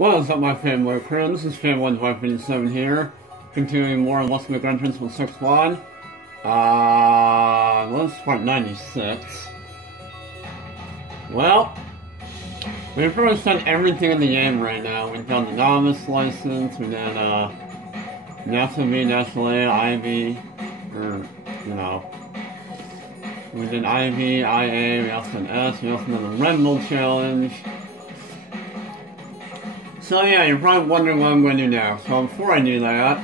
What is up, my Fanboy crew? This is Fanboy 557 here, continuing more on Let's Make Gran Turismo 6-1. Let's part 96. Well, we've pretty much done everything in the game right now. We've done the novice license, we did, National B, National A, IV, or, you know. We did IV, IA, we also did S, we also did the Red Bull Challenge. So yeah, you're probably wondering what I'm going to do now. So before I do that,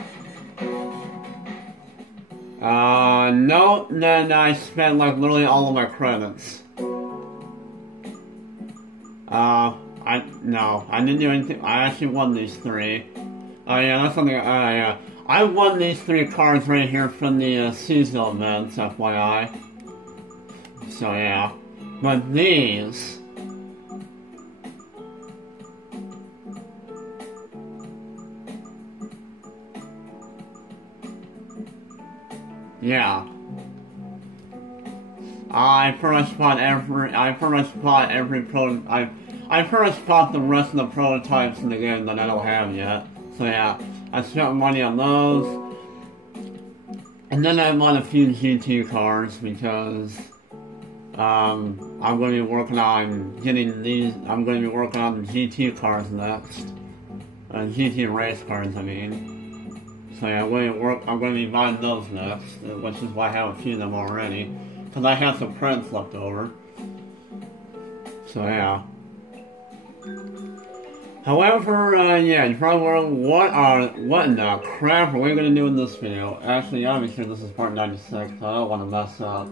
note that I spent like literally all of my credits. I didn't do anything. I actually won these three. Oh yeah, that's something. Yeah, I won these three cars right here from the seasonal events, FYI. So yeah, but these. Yeah. I pretty much bought the rest of the prototypes in the game that I don't have yet. So yeah, I spent money on those. And then I bought a few GT cars because I'm going to be working on getting these. I'm going to be working on the GT cars next. GT race cars, I mean. So yeah, I'm going to be buying those next, which is why I have a few of them already, because I have some credits left over. So yeah. However, yeah, you probably wondering what in the crap are we going to do in this video? Actually, obviously this is part 96, so I don't want to mess up.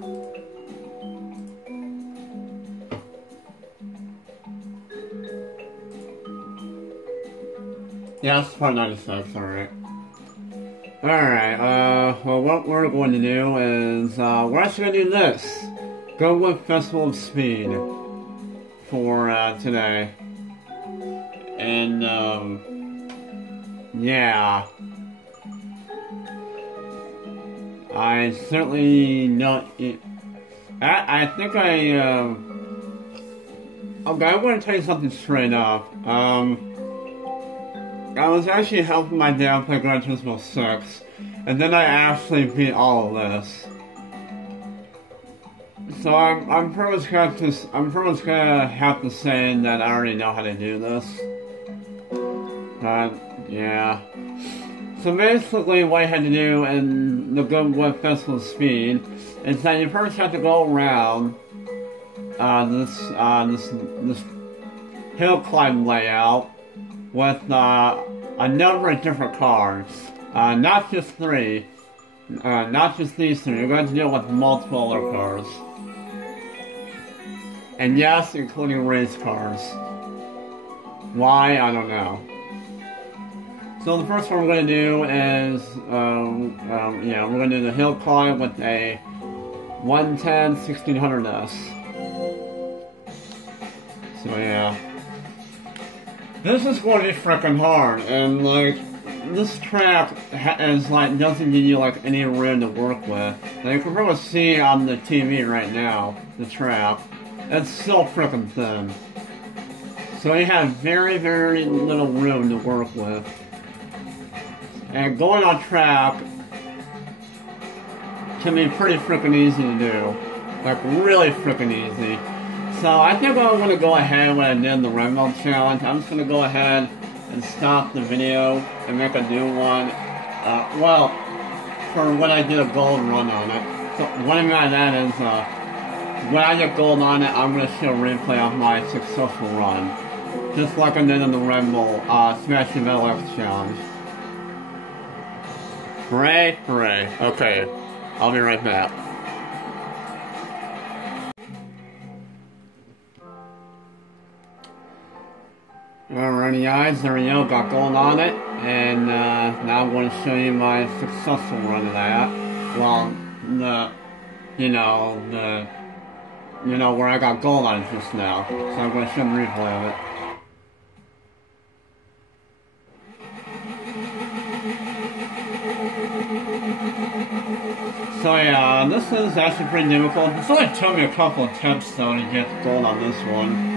Yeah, this is part 96, alright. Alright, well what we're going to do is, we're actually going to do this. Goodwood Festival of Speed. For, today. And, yeah. I certainly not, I think okay, I'm going to tell you something straight up. I was actually helping my dad play Gran Turismo 6, and then I actually beat all of this. So I'm pretty much gonna have to say that I already know how to do this. But yeah. So basically, what I had to do in the Goodwood Festival of Speed is that you first have to go around this hill climb layout with a number of different cars. Not just three. Not just these three. You're going to deal with multiple other cars. And yes, including race cars. Why? I don't know. So the first one we're going to do is, yeah, we're going to do the hill climb with a 110 1600S. So yeah. This is going to be freaking hard, and like, this track doesn't give you like any room to work with. Now you can probably see on the TV right now, the track. It's so freaking thin. So you have very, very little room to work with. And going on track can be pretty freaking easy to do. Like, really freaking easy. So I think I'm going to go ahead when I did the Red Bull Challenge. I'm just going to go ahead and stop the video and make a new one. Well, for when I did a gold run on it. So what I mean by that is, when I get gold on it, I'm going to show a replay of my successful run. Just like I did in the Red Bull Smash the Metal X Challenge. Hooray, hooray. Okay, I'll be right back. Alrighty guys, there we go, got gold on it, and now I'm going to show you my successful run of that. Well, where I got gold on it just now. So I'm going to show the replay of it. So yeah, this is actually pretty difficult. It's only took me a couple attempts though to get gold on this one.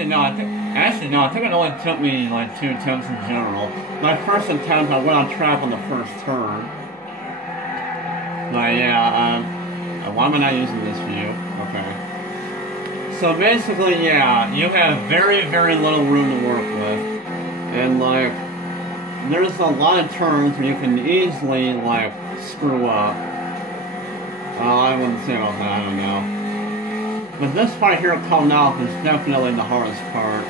Actually, no, I think it only took me like 2 attempts in general. My first attempt, I went on track on the first turn. But yeah, why am I not using this view? Okay. So basically, yeah, you have very, very little room to work with. And like, there's a lot of turns where you can easily, like, screw up. I wouldn't say about that, I don't know. But this part here coming off is definitely the hardest part.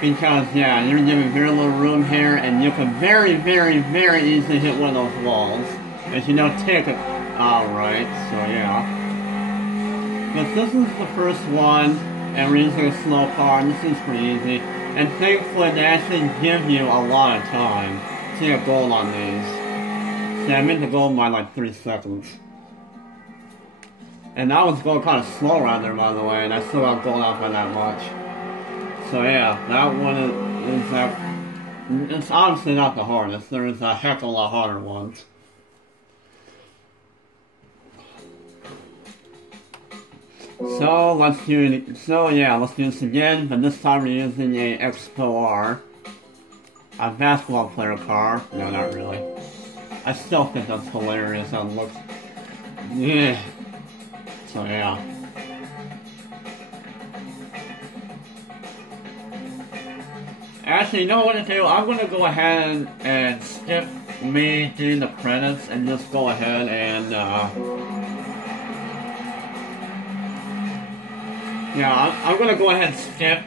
Because, yeah, you're given very little room here, and you can very, very, very easily hit one of those walls. If you don't take it alright, so yeah. But this is the first one, and we're using a slow car, and this is pretty easy. And thankfully, they actually give you a lot of time to get gold on these. See, I made the gold by like 3 seconds. And I was going kind of slow around there, by the way, and I still got gold out by that much. So yeah, that one is it's obviously not the hardest. There's a heck of a lot harder ones. So let's do it. So yeah, let's do this again, but this time we're using a Expo R, a basketball player car. No, not really. I still think that's hilarious. That looks. Yeah. So yeah. Actually, you know what to do? I'm gonna go ahead and skip me doing the credits and just go ahead and yeah, I'm gonna go ahead and skip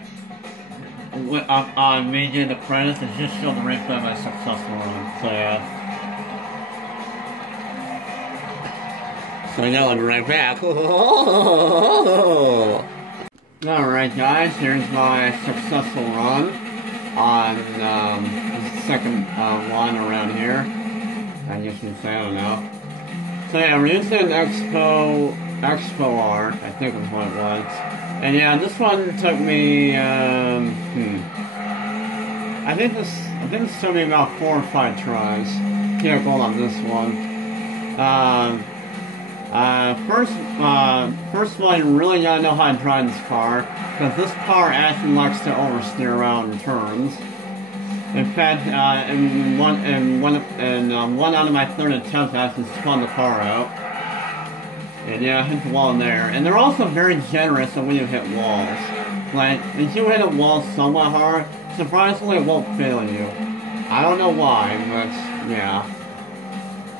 on me doing the credits and just show the replay of my successful run. So yeah. So now I'll be right back. Alright guys, here's my successful run on the second one around here. I guess you can say, I don't know. So yeah, we're using Expo R, I think is what it was. And yeah, this one took me, I think this took me about 4 or 5 tries to get gold on this one. First of all, you really gotta know how to drive this car, because this car actually likes to oversteer around in turns. In fact, in one out of my 3rd attempts, I actually spun the car out. And yeah, I hit the wall there. And they're also very generous when you hit walls. Like, if you hit a wall somewhat hard, surprisingly it won't fail you. I don't know why, but yeah.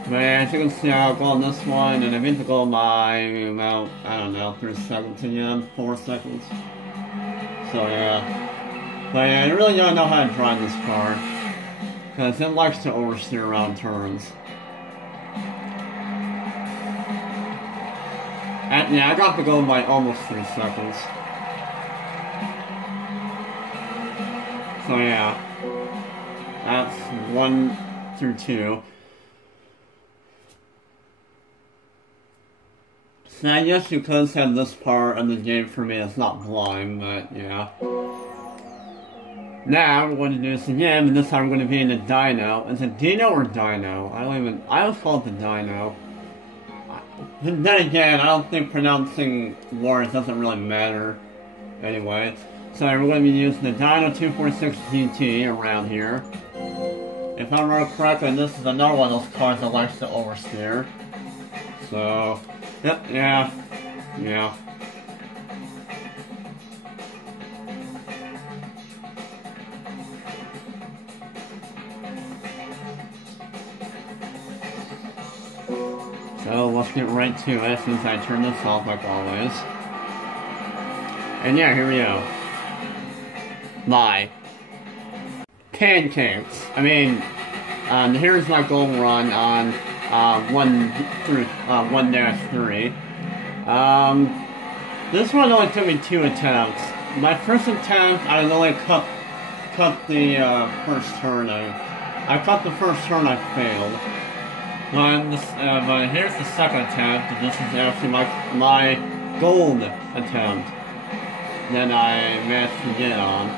But as you can see, I'll go on this one, and I meant to go by about, I don't know, 3 seconds again, 4 seconds. So yeah. But yeah, you really gotta know how to drive this car, because it likes to oversteer around turns. And yeah, I got the goal by almost 3 seconds. So yeah. That's 1 through 2. So I guess you could have this part of the game for me that's not blind, but yeah. Now we're going to do this again, and this time we're going to be in the dyno. Is it Dino or Dino? I always call it the dyno. Then again, I don't think pronouncing words doesn't really matter. Anyway. So we're going to be using the Dyno 246 GT around here. If I remember correctly, this is another one of those cars that likes to oversteer. So, yep, yeah. So let's get right to it since I turn this off like always. And yeah, here we go. My pancakes. I mean, here's my goal run on 1-3. This one only took me 2 attempts. My first attempt, I only cut the first turn. I cut the first turn, I failed. But here's the second attempt, and this is actually my gold attempt that I managed to get on.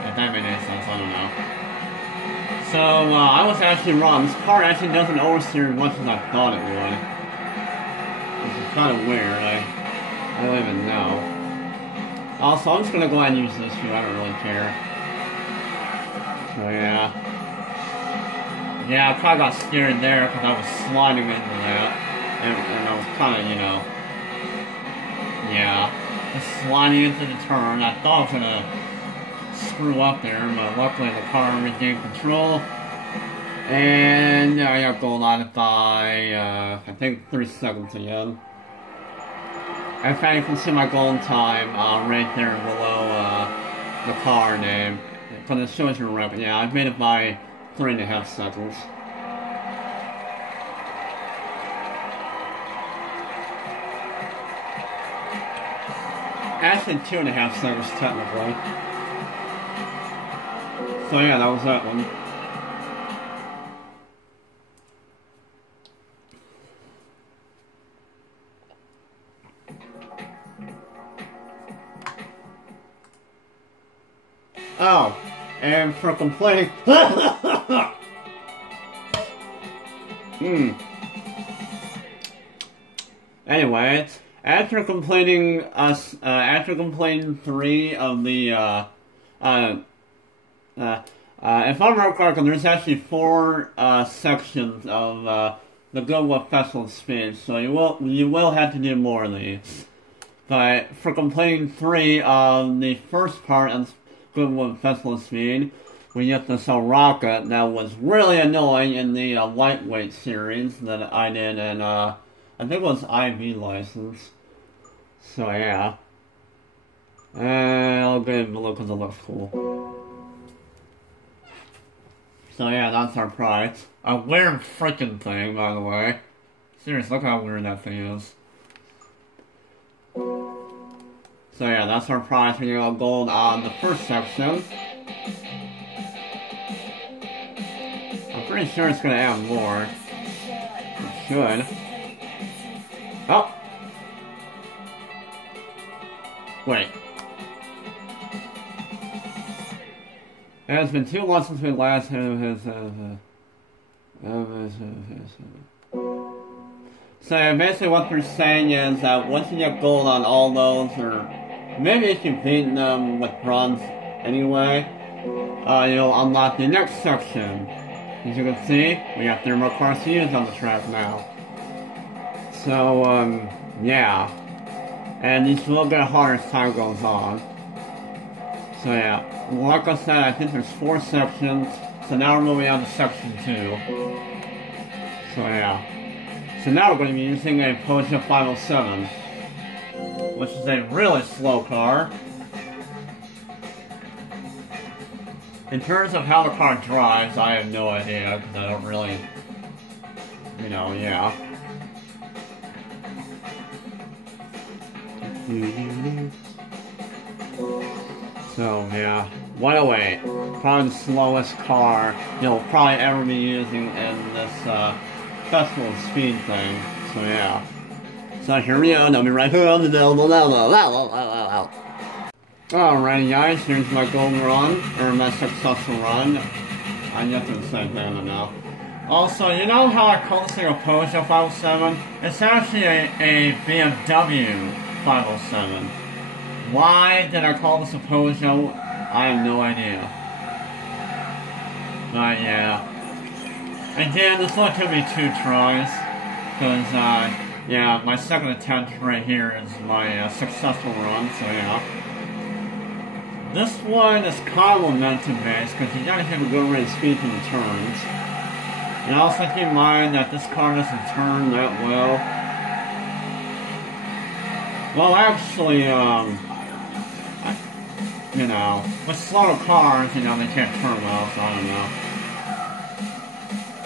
If that made any sense, I don't know. So, I was actually wrong. This car actually doesn't oversteer as much as I thought it would. Which is kind of weird. I don't even know. Also, I'm just gonna go ahead and use this too, I don't really care. So yeah. Yeah, I kinda got scared there because I was sliding into that. And I was kinda, you know, yeah, just sliding into the turn. I thought I was gonna screw up there, but luckily the car regained control. And I got gold on it by, I think 3 seconds again. In fact, you can see my gold time right there below the car name. Because it shows your record. Yeah, I made it by 3.5 seconds. Actually, 2.5 seconds technically. So yeah, that was that one. Oh, and for complaining... Anyway, after completing 3 of the, if I'm not correct, there's actually 4 sections of the Goodwood Festival of Speed, so you will have to do more of these. But for completing 3 of the first part of Goodwood Festival of Speed, we get this rocket that was really annoying in the lightweight series that I did, and I think it was IV license. So yeah, I'll give it a look because it looks cool. So yeah, that's our prize. A weird freaking thing, by the way. Seriously, look how weird that thing is. So yeah, that's our prize. We got gold on the first section. I'm pretty sure it's gonna add more. It should. Oh! Wait. It has been 2 months since we last had So basically what they're saying is that once you get gold on all those, or maybe if you beat them with bronze anyway, you'll unlock the next section. As you can see, we got 3 more cars to use on the track now. So, yeah. And these will get harder as time goes on. So yeah, like I said, I think there's 4 sections, so now we're moving on to section 2. So yeah. So now we're going to be using a Peugeot 507, which is a really slow car. In terms of how the car drives, I have no idea, because I don't really, you know, yeah. So, yeah, 108, probably the slowest car you'll probably ever be using in this Festival of Speed thing, so yeah. So here we go, and I'll be right here on the Alrighty guys, here's my golden run, or my successful run. I guess it's the same thing, I don't know. Also, you know how I call this thing a Peugeot 507? It's actually a BMW 507. Why did I call this a Peugeot? I have no idea. But yeah. Again, this only took me 2 tries. Because, yeah, my second attempt right here is my successful run, so yeah. This one is kind of momentum based because you gotta have a good rate of speed from the turns. And also keep in mind that this car doesn't turn that well. Well, actually, you know, with slower cars, you know, they can't turn well, so I don't know.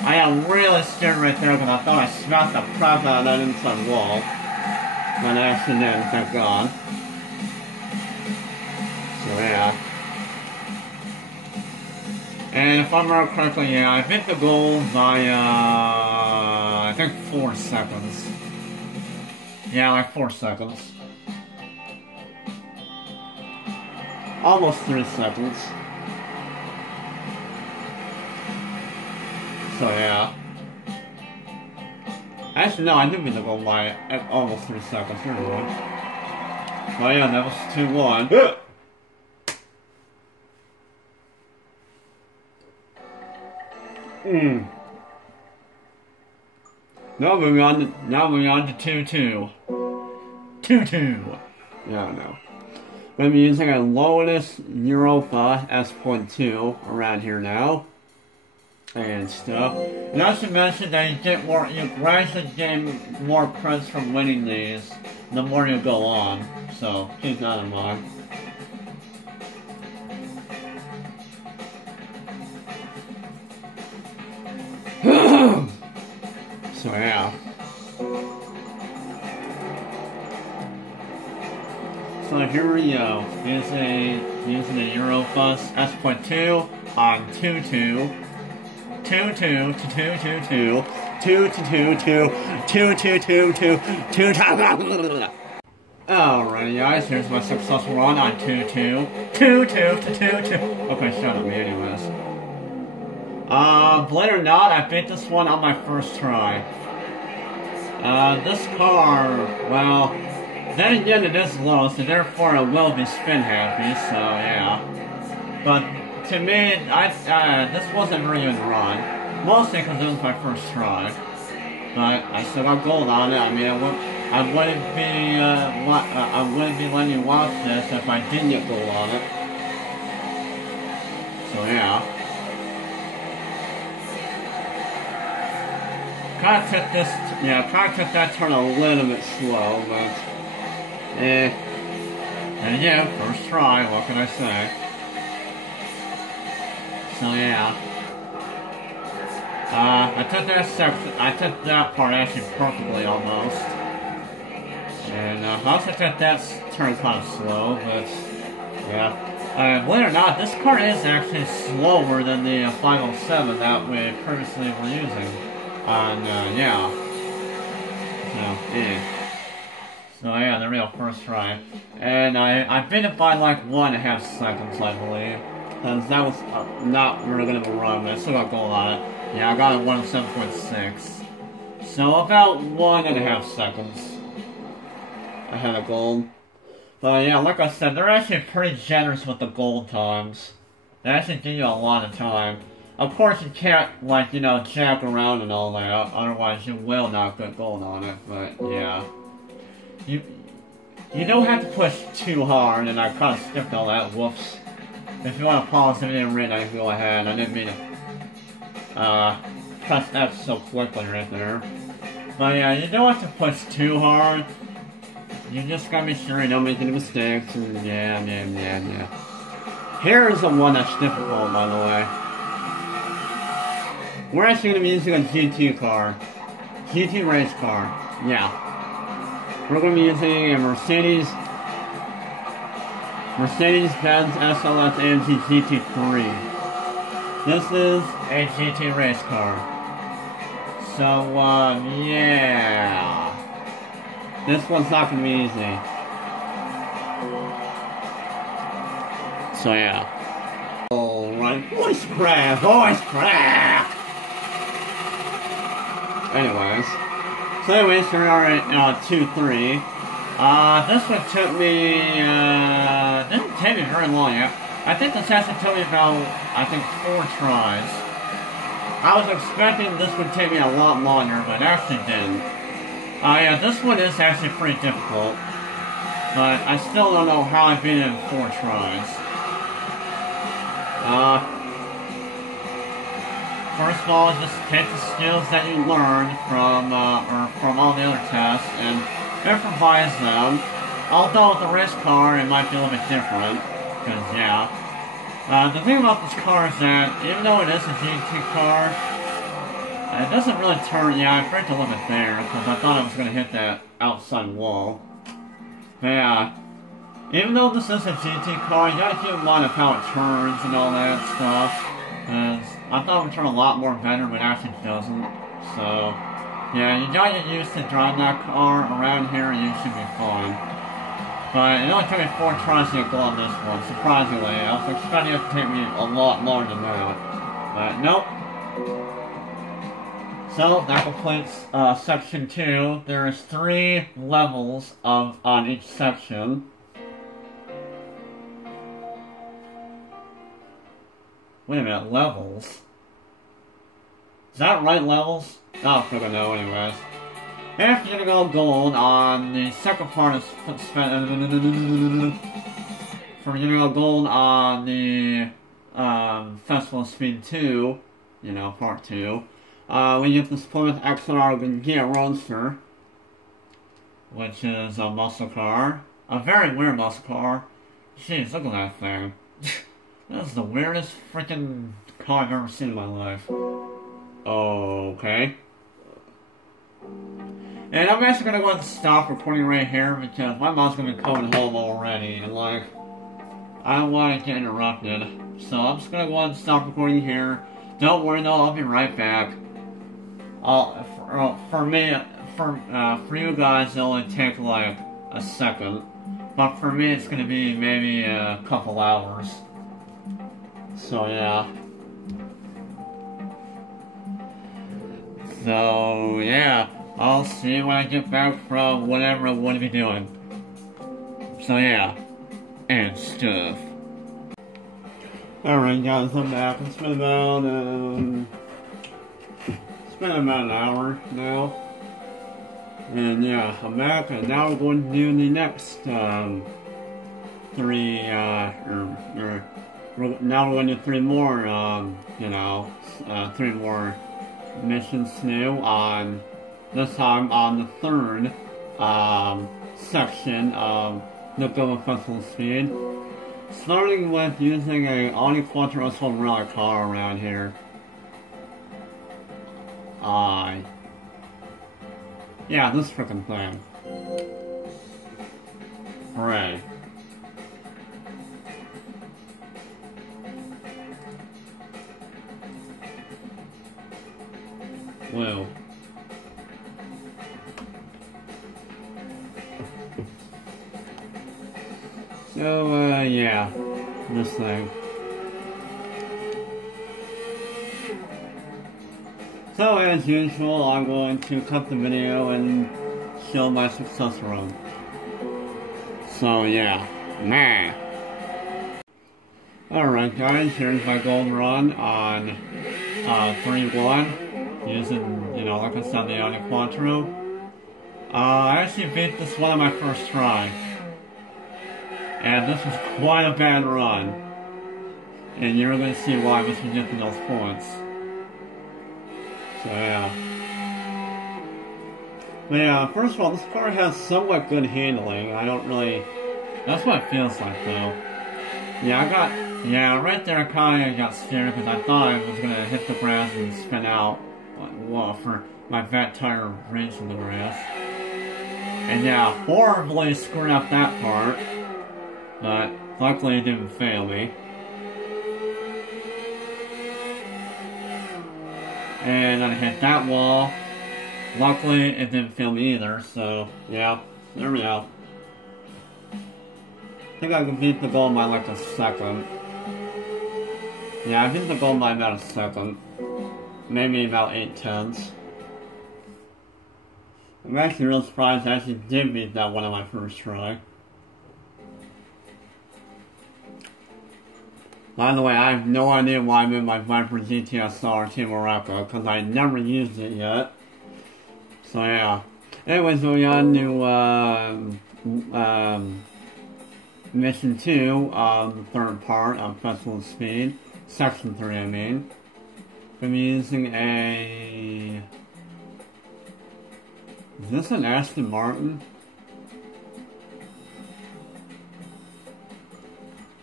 I got really scared right there because I thought I smacked the crap out of that inside wall. But I actually didn't, thank God. So yeah. And if I remember correctly, yeah, I hit the goal by, I think 4 seconds. Yeah, like 4 seconds. Almost 3 seconds. So yeah. Actually, no, I did beat the goal by almost 3 seconds. Here we go. Oh yeah, that was 2-1. Now moving on to 2-2. 2-2. Yeah, I know. I'm going to be using a Lotus Europa S.2 around here now. And stuff. And I should mention that you gradually gain more credits from winning these the more you go on. So keep that in mind. So yeah. So here we go. Using a Eurobus S.2 on 2-2. 2-2 to 2-2-2. 2-2-2-2. 2-2-2-2. 2-2. Alrighty guys, here's my successful run on 2-2. 2-2 to 2-2. Okay, shut up me anyways. Believe it or not, I beat this one on my first try. This car, well, then again it is low, so therefore it will be spin happy, so yeah. But to me, this wasn't a very good run. Mostly because it was my first try. But I still got gold on it. I mean, I wouldn't be letting you watch this if I didn't get gold on it. So yeah. Kind of took that turn a little bit slow, but and yeah, first try. What can I say? So yeah. I took that part actually perfectly almost. And I also took that turn kind of slow, but yeah. Believe it or not, this car is actually slower than the 507 that we previously were using. Yeah. So yeah, the real first try. And I beat it by like 1.5 seconds, I believe. Because that was not really good of a run, but I still got gold on it. Yeah, I got it 107.6. So about 1.5 seconds ahead of gold. But yeah, like I said, they're actually pretty generous with the gold times. They actually give you a lot of time. Of course, you can't, like, you know, jack around and all that, otherwise you will not get gold on it, but yeah. You don't have to push too hard, and I kind of skipped all that, whoops. If you want to pause the video and read, I can go ahead. I didn't mean to press F so quickly right there. But yeah, you don't have to push too hard. You just gotta be sure you don't make any mistakes, and yeah. Here is the one that's difficult, by the way. We're actually going to be using a GT car. GT race car. Yeah. We're going to be using a Mercedes-Benz SLS AMG GT3. This is a GT race car. So, yeah. This one's not going to be easy. So, yeah. Alright. Voice crack! Anyways, here we are at 2-3. This one took me, didn't take me very long yet. I think this actually took me about, 4 tries. I was expecting this would take me a lot longer, but it actually didn't. Yeah, this one is actually pretty difficult. But I still don't know how I beat it in 4 tries. First of all, just take the skills that you learned from all the other tests and improvise them. Although with the race car, it might be a little bit different, because yeah. The thing about this car is that even though it is a GT car, it doesn't really turn. Yeah, I braked a little bit there because I thought I was going to hit that outside wall. But yeah, even though this is a GT car, you gotta keep in mind of how it turns and all that stuff. Because I thought it would turn a lot more better, but it actually doesn't. So, yeah, you gotta get used to driving that car around here and you should be fine. But it only took me 4 tries to get gold on this one, surprisingly. I was expecting it to take me a lot longer than that. But nope. So, that completes section 2. There's 3 levels on each section. Wait a minute, levels? Is that right, levels? Oh, I fucking know, anyways. If you're gonna go gold on the second part of for you're gonna go gold on the Festival of Speed 2, you know, part 2, we get this Plymouth XR Gear Roadster, which is a muscle car. A very weird muscle car. Jeez, look at that thing. That is the weirdest freaking car I've ever seen in my life. Okay. And I'm actually gonna go ahead and stop recording right here because my mom's gonna be coming home already, and like, I don't want to get interrupted. So I'm just gonna go ahead and stop recording here. Don't worry though, I'll be right back. For you guys, it'll only take like a second. But for me, it's gonna be maybe a couple hours. So yeah. So yeah, I'll see you when I get back from whatever I'm going to be doing. So yeah, and stuff. Alright guys, I'm back. It's been about an hour now. And yeah, I'm back, and now we're going to do the next now we're going to do three more, three more missions new on, this time on the third section of the Goodwood Festival of Speed. Starting with using a Audi Quattro rally car around here. Yeah, this frickin' thing. Hooray. Whoa. So, yeah, this thing. So, as usual, I'm going to cut the video and show my success run. So, yeah, nah. Alright guys, here's my gold run on 3-1, using, you know, like I said, the Audi Quattro. I actually beat this one on my first try. And this was quite a bad run. And you're going to see why I was getting those points. So yeah. But yeah, first of all, this car has somewhat good handling. I don't really... That's what it feels like, though. Yeah, right there I kind of got scared because I thought I was going to hit the grass and spin out. Well, for my fat tire racing the grass. And yeah, horribly screwed up that part. But luckily it didn't fail me. And I hit that wall. Luckily it didn't fail me either, so yeah, there we go. I think I can beat the goal by like a second. Yeah, I beat the goal by about a second. Maybe about 8/10. I'm actually real surprised I actually did beat that one on my first try. By the way, I have no idea why I'm in my Viper GTSR Team Morocco, because I never used it yet. So yeah. Anyways, moving on to Mission 2 of the third part of Festival of Speed. Section 3, I mean. I'm using a... Is this an Aston Martin?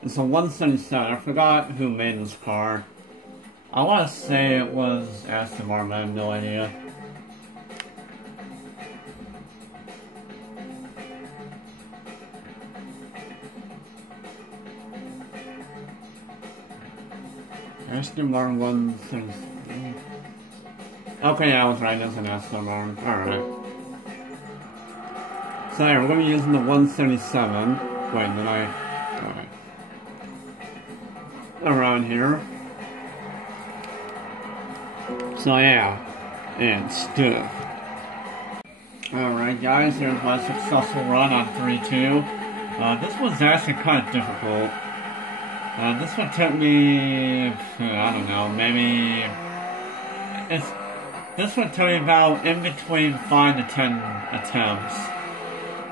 It's a 177. I forgot who made this car. I want to say it was Aston Martin, I have no idea. Aston Martin 177. Okay, yeah, I was right, that's an Aston Martin. Alright. So yeah, we're going to be using the 177. Wait, did I... Alright. Around here. So yeah, and stuff. Alright guys, here's my successful run on 3-2. This one's actually kind of difficult. This one took me, I don't know, maybe, this one took me about in between 5 to 10 attempts.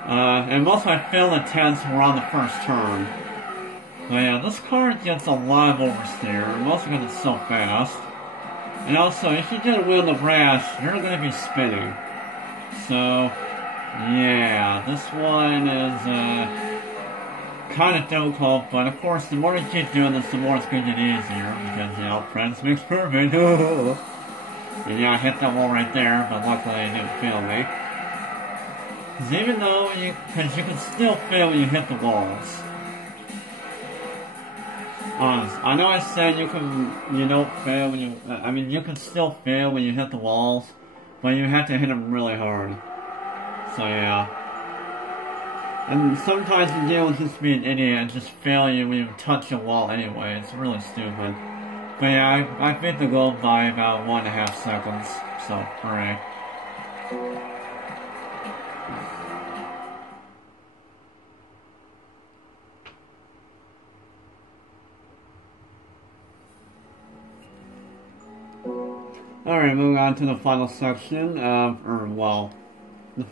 And most of my failed attempts were on the first turn. But yeah, this car gets a lot of oversteer, mostly because it's so fast. And also, if you get a wheel in the grass, you're going to be spinning. So, yeah, this one is kind of difficult, but of course, the more you keep doing this, the more it's going to get easier, because, you know, practice makes perfect. And yeah, I hit that wall right there, but luckily it didn't fail me. Because even though because you can still fail when you hit the walls. I know I said you don't fail when you, I mean, you can still fail when you hit the walls, but you have to hit them really hard. So yeah. And sometimes the deal is just be an idiot and just fail you when you touch the wall anyway. It's really stupid. But yeah, I beat the goal by about 1.5 seconds, so hooray. Alright, moving on to the final section, the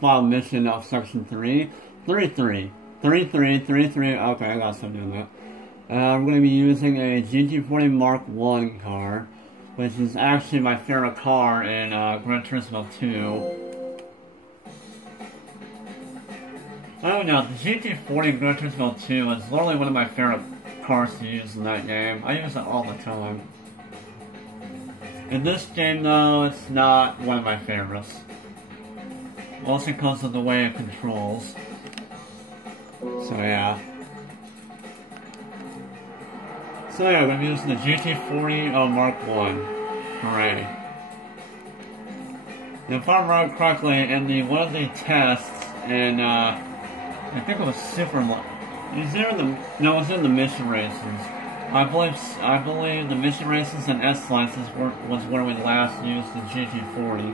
final mission of section 3. 33, okay, I gotta stop doing that. I'm going to be using a GT40 Mark I car, which is actually my favorite car in Gran Turismo 2. I don't know, the GT40 Gran Turismo 2 is literally one of my favorite cars to use in that game. I use it all the time. In this game, though, it's not one of my favorites. Mostly because of the way it controls. So yeah. So yeah, I'm going to be using the GT40 Mark I. Hooray. If I remember correctly, in one of the tests, and I think it was no, it was in the mission races. I believe the mission races and S classes was where we last used the GT40.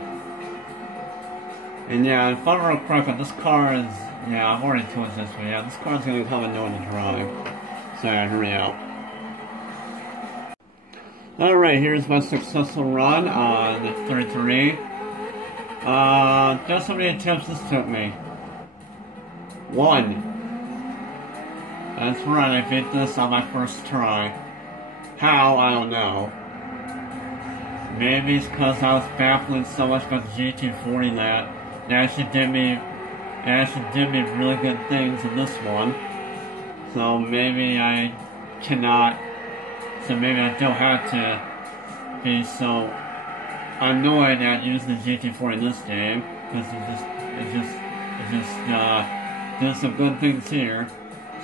And yeah, if I remember correctly, this car is, yeah, I've already told this, but yeah, this car is going to become annoying to drive. So yeah, here we go. Alright, here's my successful run on the 33. Guess how many attempts this took me? 1. That's right, I beat this on my first try. How? I don't know. Maybe it's because I was baffling so much about the GT40 that it actually did me really good things in this one. So maybe I cannot. So maybe I don't have to be so annoyed at using the GT40 in this game, because it just does some good things here.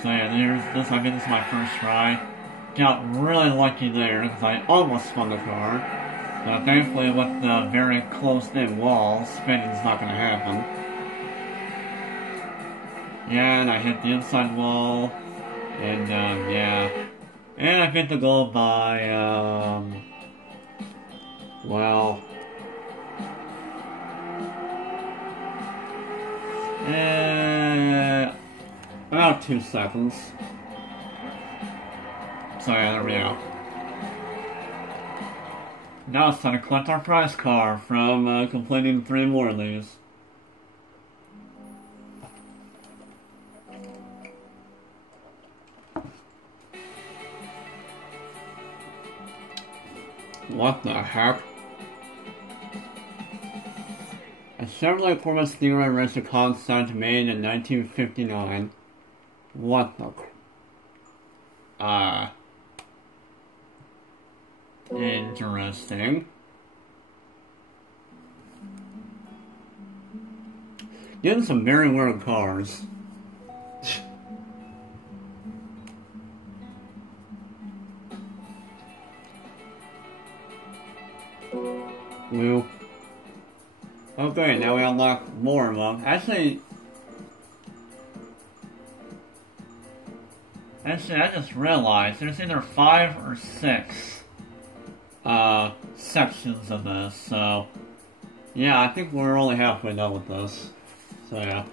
So yeah, I mean, this is my first try. Got really lucky there, because I almost spun the car. But thankfully, with the very close-in walls, spinning's not going to happen. Yeah, and I hit the inside wall, and yeah. And I hit the goal by, well, about 2 seconds. So yeah, there we go. Now it's time to collect our prize car from completing 3 more of these. What the heck? A Chevrolet Corvette Stingray racer concept made in 1959. What the... Interesting. Getting some very weird cars. Well, okay, now we unlock more of them. Actually, I just realized there's either 5 or 6 sections of this, so yeah, I think we're only halfway done with this. So yeah.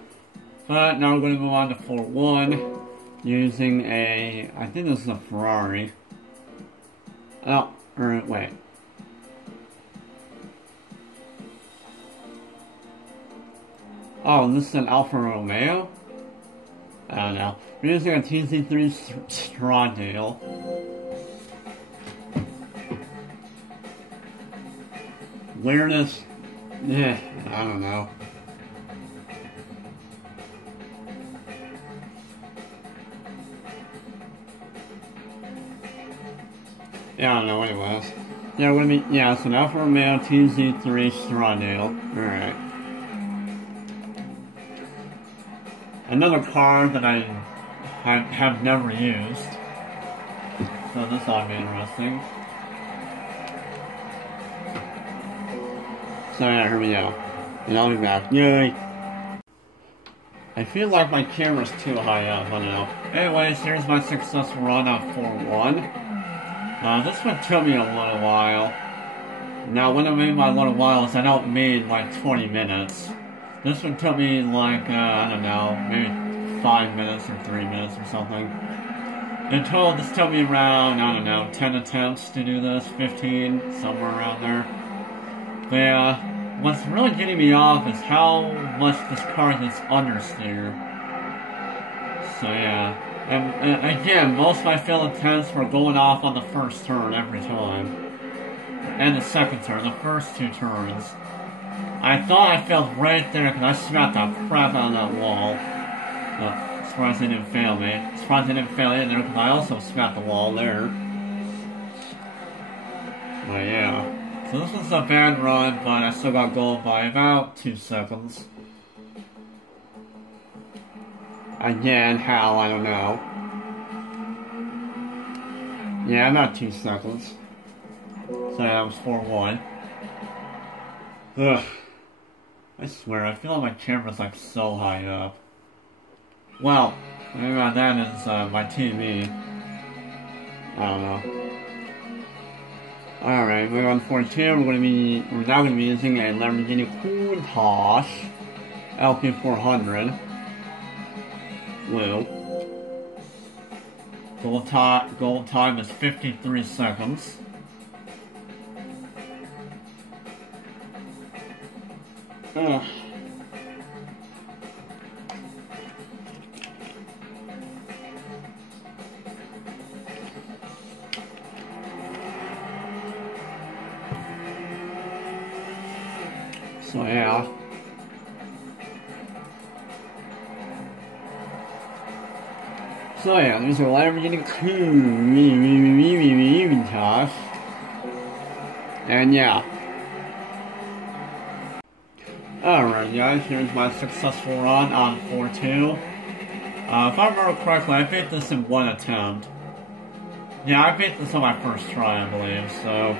But now we're going to move on to 4-1, using a, I think this is a Ferrari. Oh, or wait. Oh, this is an Alfa Romeo? I don't know. We're using a TC3 Stradale. Weirdness? Yeah, I don't know. Yeah, I don't know what it was. Yeah, what do you mean? Yeah, it's an Alfa Romeo TZ3 Stradale. Alright. Another car that I have never used. So this ought to be interesting. So yeah, here we go. And I'll be back. Yay! I feel like my camera's too high up, I don't know. Anyways, here's my successful run on 4-1. This one took me a little while. Now, when I mean by a little while, is I don't mean like 20 minutes. This one took me like, I don't know, maybe 5 minutes or 3 minutes or something. In total, this took me around, I don't know, 10 attempts to do this, 15, somewhere around there. But yeah, what's really getting me off is how much this car gets understeer. So yeah, and again, most of my failed attempts were going off on the first turn every time. And the second turn, the first 2 turns. I thought I failed right there because I smacked the crap out of that wall. Surprised they didn't fail me. Surprised they didn't fail in there because I also smacked the wall there. But yeah. So this was a bad run, but I still got gold by about 2 seconds. Again, how, I don't know. Yeah, about 2 seconds. So that was 4-1. Ugh. I swear, I feel like my camera's like so high up. Well, maybe that is my TV. I don't know. Alright, we're on 42. We're now gonna be using a Lamborghini Countach LP400. Blue. Gold time is 53 seconds. Ugh. So yeah. So yeah, there's a Lamborghini Countach. And yeah. Alright guys, here's my successful run on 4-2. If I remember correctly, I beat this in 1 attempt. Yeah, I beat this on my first try, I believe, so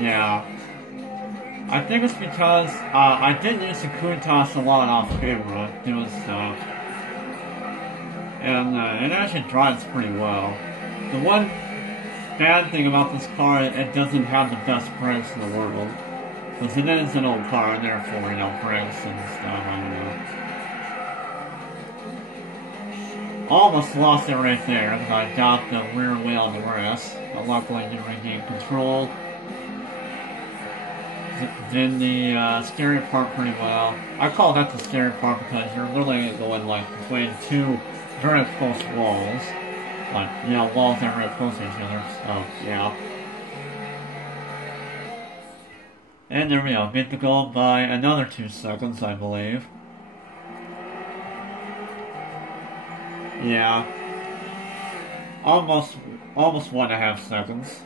yeah. I think it's because I didn't use the Countach a lot off camera doing stuff. And it actually drives pretty well. The one bad thing about this car, it doesn't have the best brakes in the world. Because it is an old car, and therefore, you know, brakes and stuff, I don't know. Almost lost it right there, because I got the rear wheel on the rest. But luckily, I did regain control. Did the steering part pretty well. I call that the steering part because you're literally going like between 2 very close walls. Like, you know, walls that are very close to each other, so, yeah. And there we go, beat the goal by another 2 seconds, I believe. Yeah. Almost 1.5 seconds.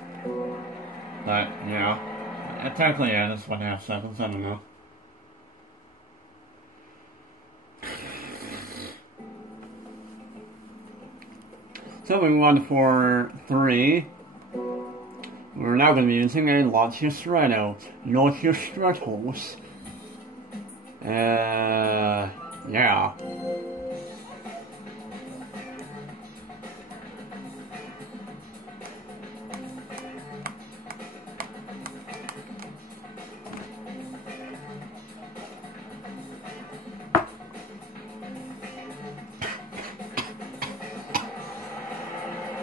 But, yeah. Technically, yeah, that's 1.5 seconds, I don't know. So we move on for 3. We're now going to be using a Lotus Stratos. Yeah.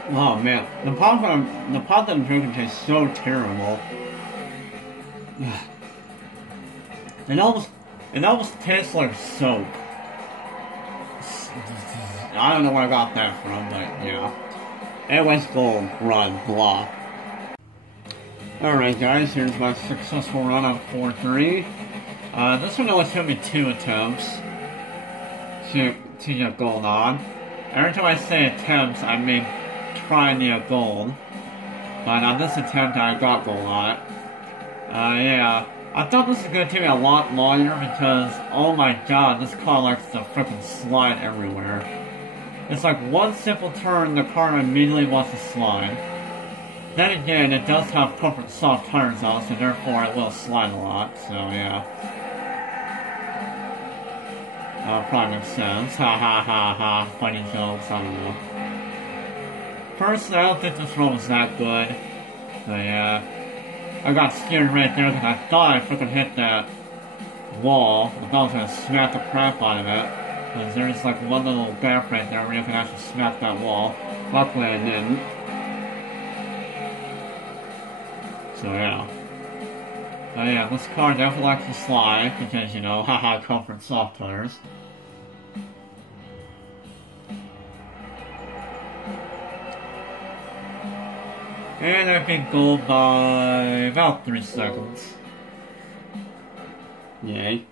Oh man, the pot that I'm drinking tastes so terrible. It almost tastes like soap. I don't know where I got that from, but yeah. Anyways, gold run blah. Alright guys, here's my successful run on 4-3. This one only took me 2 attempts to get gold on. Every time I say attempts, I mean trying to get gold. But on this attempt, I got gold on it. Yeah. I thought this was going to take me a lot longer because, oh my god, this car likes to frickin' slide everywhere. It's like one simple turn, the car immediately wants to slide. Then again, it does have comfort soft tires on, so therefore it will slide a lot, so yeah. Probably makes sense. Ha ha ha ha. Funny jokes, I don't know. Personally, I don't think this run was that good. So yeah. I got scared right there because I thought I freaking hit that wall. I thought I was going to smack the crap out of it. Because there's like one little gap right there where you can actually smack that wall. Luckily I didn't. So yeah. Oh yeah, this car definitely likes to slide because, you know, haha, comfort soft tires. And I beat gold by about 3 seconds. Yay.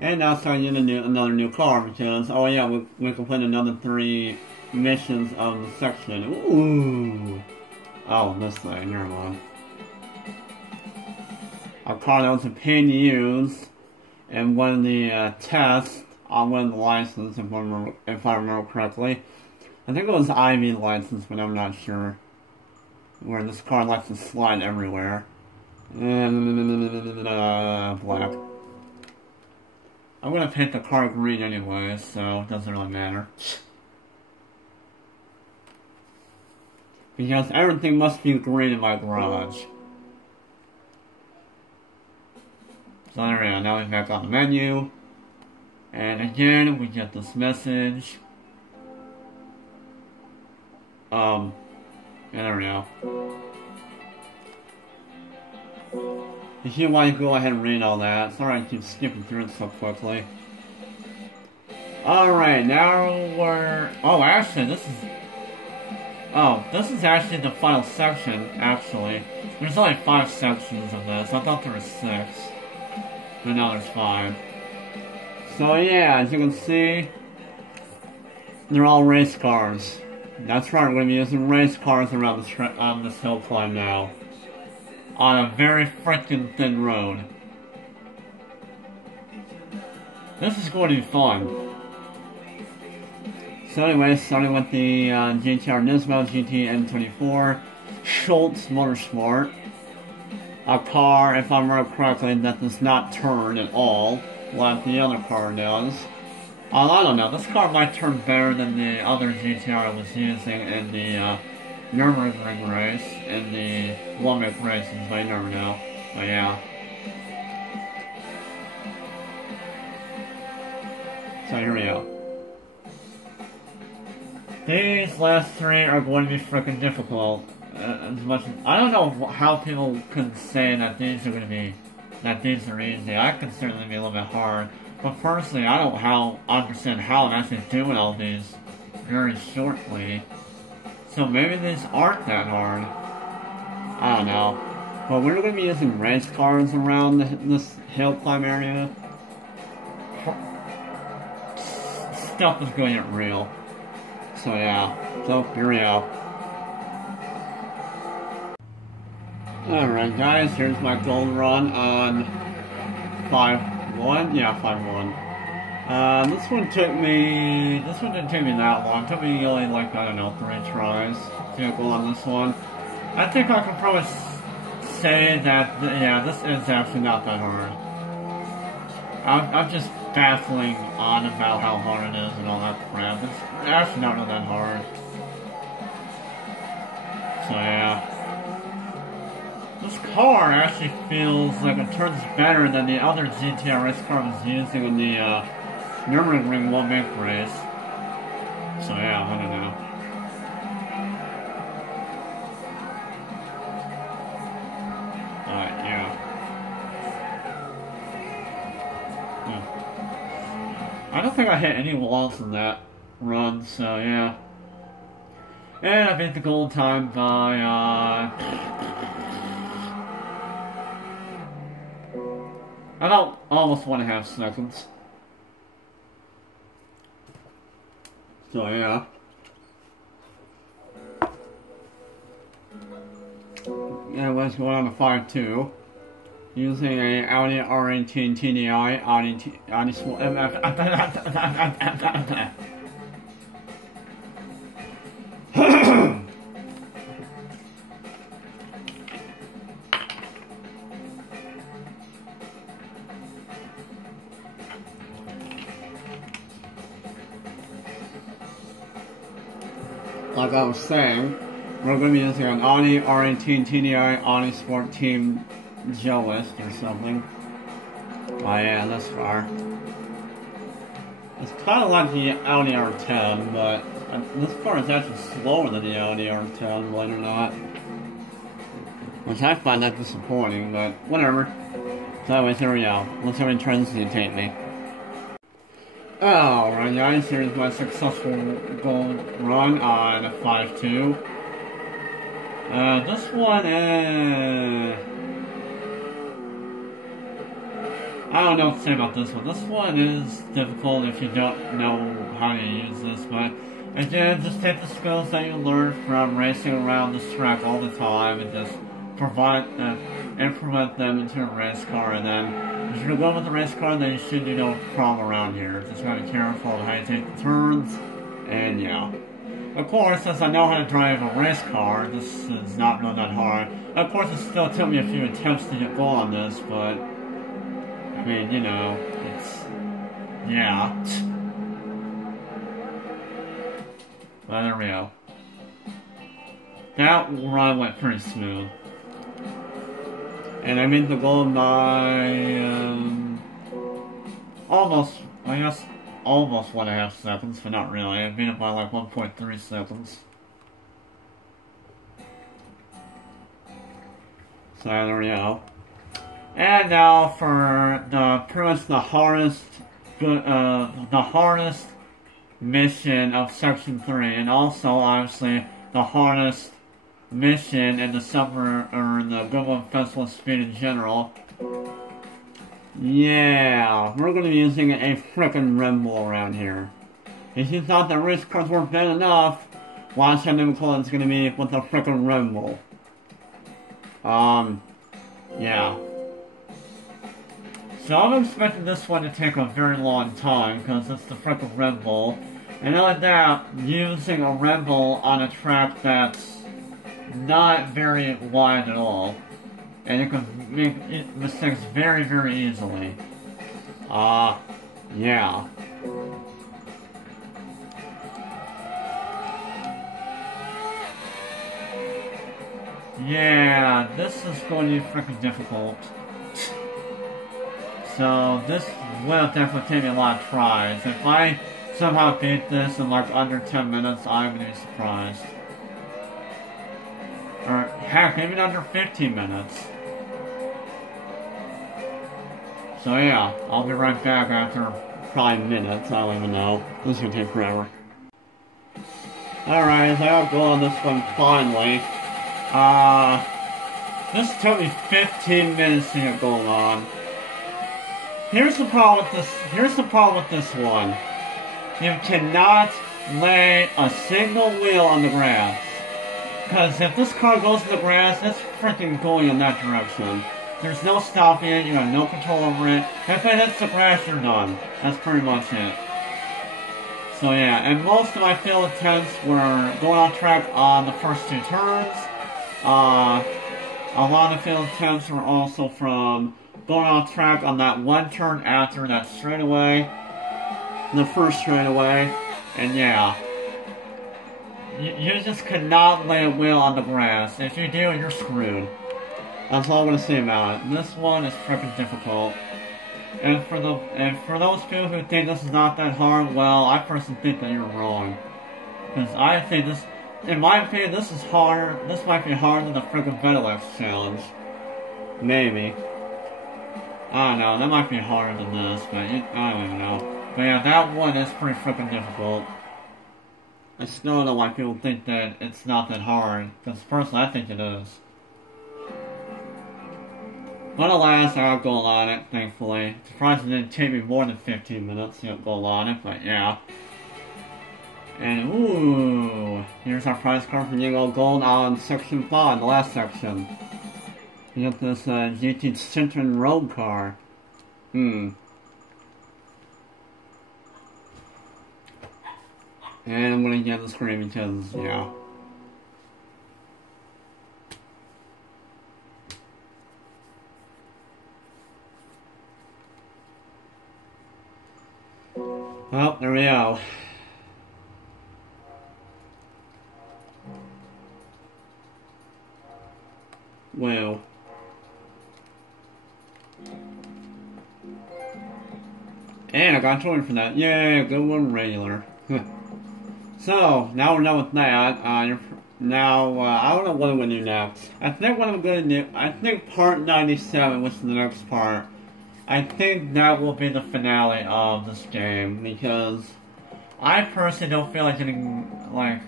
And now starting to get another new car because, oh yeah, we complete another 3 missions of the section. Ooh! Oh, this thing, never mind. A car that was a pain to use, and one of the tests on one of the license, if I remember correctly. I think it was Ivy license, but I'm not sure. Where this car likes to slide everywhere. And black. I'm gonna paint the car green anyway, so it doesn't really matter. Because everything must be green in my garage. So there we go, now we're back on the menu. And again, we get this message. And there we go. If you want to go ahead and read all that. Sorry I keep skipping through it so quickly. Alright, now we're... Oh, actually, this is actually the final section, actually. There's only 5 sections of this. I thought there were 6. But now there's 5. So yeah, as you can see, they're all race cars. That's right, we're going to be using race cars around this hill climb now. On a very freaking thin road. This is going to be fun. So anyway, starting with the GTR Nismo GT M24 Schultz Motorsport. A car, if I remember correctly, that does not turn at all, like the other car does. I don't know, this car might turn better than the other GTR I was using in the Nürburgring race, in the Limerick races, but you never know. But yeah. So here we go. These last 3 are going to be freaking difficult. As much as, I don't know how people can say that these are going to be, that these are easy. I can certainly be a little bit hard. But personally, I don't understand how I'm actually doing all these very shortly. So maybe these aren't that hard. I don't know. But we're going to be using race cars around this hill climb area. Stuff is going to get real. So yeah. So here we go. Alright guys, here's my gold run on 5-1. Yeah, 5-1. This one didn't take me that long. It took me only like, I don't know, 3 tries to get gold on this one. I think I can probably say that, yeah, this is actually not that hard. I'm just baffling on about how hard it is and all that crap. It's actually not really that hard. So yeah. This car actually feels like it turns better than the other GTR race car I was using in the Nürburgring won't make race. So yeah, I don't know. Yeah. I don't think I hit any walls in that run, so yeah. And I beat the goal time by, about almost 1.5 seconds. So yeah. Yeah, let's go on to 5.2. Using a Audi R18 TDI, Audi Sport MF. Like I was saying, we're going to be using an Audi R18 TDI Audi Sport Team Jealous or something. Oh yeah, this car. It's kind of like the Audi R10, but this car is actually slower than the Audi R10, believe it or not. Which I find that disappointing, but whatever. So anyways, here we go. Let's have a transition take me. Alright guys, here's my successful goal run on 5.2. This one, I don't know what to say about this one. This one is difficult if you don't know how to use this, but again, just take the skills that you learn from racing around this track all the time and just implement them into a race car. And then if you're going with a race car, then you should do no problem around here. Just gotta be careful of how you take the turns, and yeah. Of course, since I know how to drive a race car, this is not really that hard. Of course, it still took me a few attempts to get going on this, but I mean, you know, it's, yeah. Well, there we go. That run went pretty smooth. And I made the goal by, almost 1.5 seconds, but not really. I made it by like 1.3 seconds. So there we go. And now for pretty much the hardest mission of Section 3, and also obviously the hardest mission in the summer, or the Goodwood Festival of Speed in general. Yeah, we're going to be using a frickin' Red Bull around here. If you thought the race cars weren't bad enough, watch how difficult it's going to be with the frickin' Red Bull. Yeah. So I'm expecting this one to take a very long time, because it's the frickin' Red Bull. And not like that, using a Red Bull on a track that's not very wide at all. And you can make mistakes very, very easily. Yeah. Yeah, this is going to be freaking difficult. So, this will definitely take me a lot of tries. If I somehow beat this in like under 10 minutes, I'm going to be surprised. Or, heck, even under 15 minutes. So yeah, I'll be right back after 5 minutes, I don't even know. This is gonna take forever. Alright, so I'll go on this one finally. This took me 15 minutes to get going on. Here's the problem with this one. You cannot lay a single wheel on the grass. Because if this car goes to the grass, it's freaking going in that direction. There's no stopping it, you have no control over it. If it hits the grass, you're done. That's pretty much it. So yeah, and most of my failed attempts were going off track on the first 2 turns. A lot of failed attempts were also from going off track on that one turn after that straightaway. The first straightaway. And yeah. You just cannot lay a wheel on the grass. If you do, you're screwed. That's all I'm going to say about it. This one is freaking difficult. And for those people who think this is not that hard, well, I personally think that you're wrong. Because I think this, in my opinion, this is harder. This might be harder than the freaking Benelux challenge. Maybe. I don't know, that might be harder than this, but I don't even know. But yeah, that one is pretty freaking difficult. I still don't know why people think that it's not that hard, because personally I think it is. But alas, I got gold on it, thankfully. Surprised it didn't take me more than 15 minutes to get gold on it, but yeah. And ooh, here's our prize card for getting all gold on section 5, the last section. You get this GT Citroen Road car. And I'm gonna get the screen because, yeah. Well, there we go. Well. And I got a for that. Yay, good one, regular. So, now we're done with that. I don't know what I'm going to do next. I think what I'm going to do, I think part 97, which is the next part, I think that will be the finale of this game, because I personally don't feel like getting, like,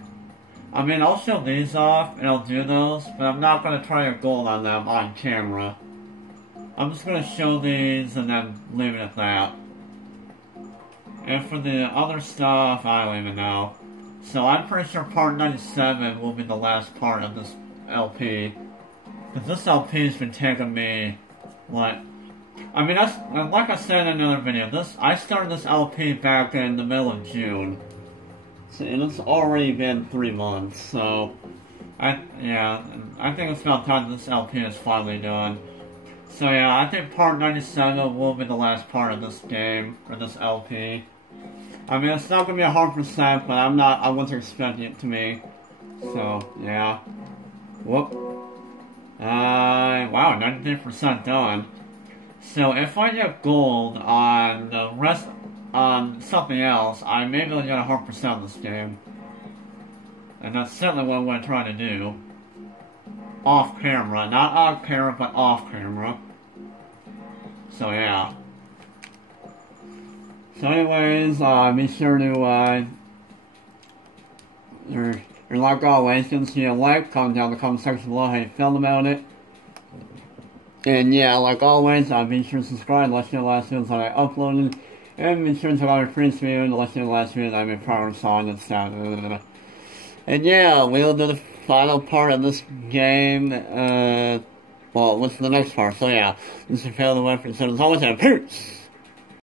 I mean, I'll show these off, and I'll do those, but I'm not going to try to get gold on them on camera. I'm just going to show these, and then leave it at that. And for the other stuff, I don't even know. So I'm pretty sure part 97 will be the last part of this LP. Because this LP's been taking me, what? I mean, that's, like I said in another video, I started this LP back in the middle of June. So, and it's already been 3 months, so, I think it's about time this LP is finally done. So yeah, I think part 97 will be the last part of this game, or this LP. I mean, it's not gonna be 100%, but I wasn't expecting it to be. So, yeah. Whoop. Wow, 93% done. So, if I get gold on the rest, on something else, I may be able to get 100% of this game. And that's certainly what I'm going to try to do. Off camera. Not on camera, but off camera. So, yeah. So anyways, be sure to, like always, give us a like, comment down in the comment section below how you felt about it. And yeah, like always, be sure to subscribe, let you know the last videos that I uploaded. And be sure to check out my previous video, and let you know the last video that I made progress on and stuff. And yeah, we'll do the final part of this game, well, what's the next part? So yeah, this is Fail the Weapon, so as always, and peace!